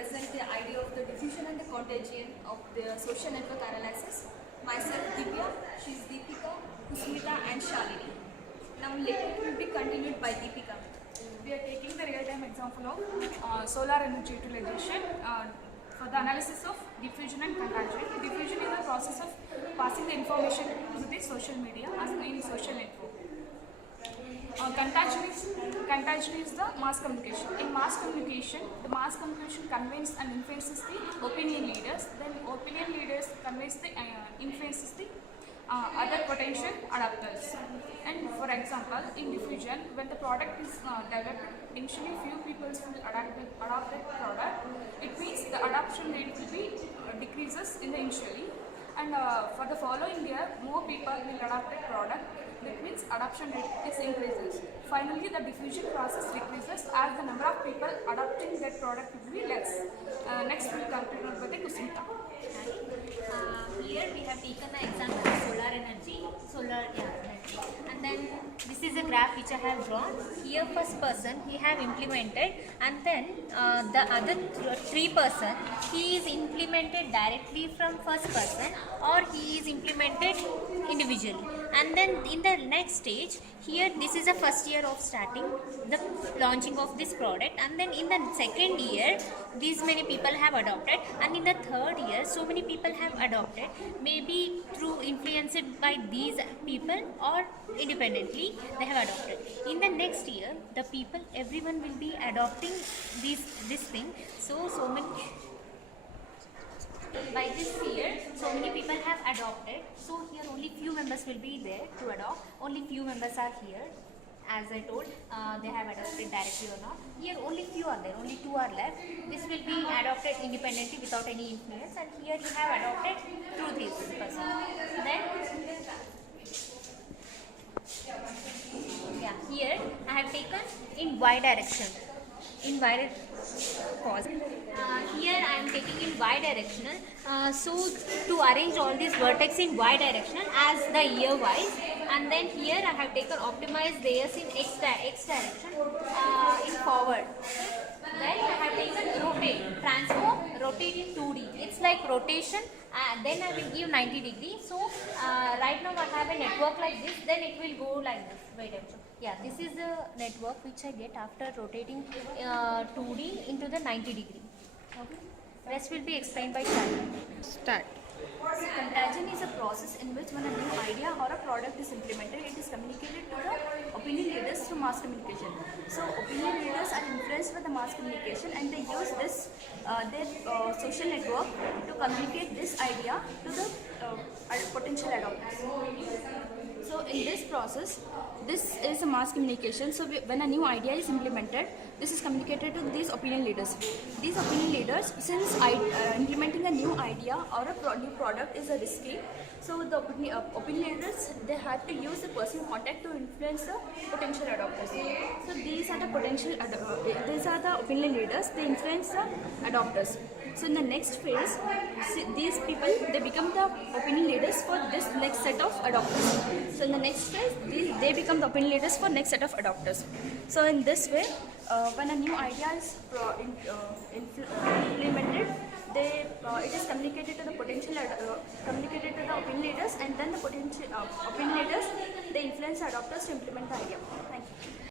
present the idea of the diffusion and the contagion of the social network analysis. Myself, Divya, she's Deepika, Kusmita, and Shalini. Now, later will be continued by Deepika. We are taking the real-time example of solar energy utilization for the analysis of diffusion and contagion. Diffusion is the process of passing the information to the social media as in social network. Contagion is the mass communication. In mass communication, the mass communication conveys and influences the opinion leaders. Then opinion leaders conveys the influences the other potential adapters. And for example, in diffusion, when the product is developed, initially few people will adopt that product. It means the adoption rate will be decreases in the initially, and for the following year, more people will adopt that product. That means adoption rate is increases. Finally, the diffusion process decreases as the number of people adopting that product will be less. Next, we will continue with the Kusmita. Here we have taken the example of solar energy, and then this is a graph which I have drawn. Here first person he have implemented, and then the other three person he is implemented directly from first person or he is implemented individually. And then in the next stage, here this is the first year of starting the launching of this product, and then in the second year these many people have adopted, and in the third year so many people have adopted, maybe through influenced by these people or independently they have adopted. In the next year the people, everyone will be adopting this thing, so many by this year so many people have adopted, so here only few members will be there to adopt, only few members are here. As I told, they have adopted directly or not. Here only few are there, only two are left. This will be adopted independently without any influence, and here you have adopted through this person. Then here I have taken in Y direction. In Y pause. Here I am taking in Y directional. So to arrange all these vertex in Y directional as the year wise, and then here I have taken optimize layers in X direction in forward. Then I have taken rotate, transform, rotate in 2D. It's like rotation. Then I will give 90 degrees. So right now I have a network like this. Then it will go like this. Wait a minute. Yeah, this is the network which I get after rotating 2D into the 90 degree. Okay. Rest will be explained by Shalini. Start. Contagion is a process in which when a new idea or a product is implemented, it is communicated to the opinion leaders through mass communication. So opinion leaders are influenced by the mass communication, and they use this their social network to communicate this idea to the potential adopters. So in this process, this is a mass communication. So when a new idea is implemented, this is communicated to these opinion leaders. These opinion leaders, since implementing a new idea or a new product is a risky, so the opinion leaders, they have to use the personal contact to influence the potential adopters. So these are the opinion leaders. They influence the adopters. So in the next phase, these people, they become the opinion leaders for this next set of adopters. So in the next phase, they become the opinion leaders for next set of adopters. So in this way, when a new idea is implemented, it is communicated to the communicated to the opinion leaders, and then the potential opinion leaders, they influence adopters to implement the idea. Thank you.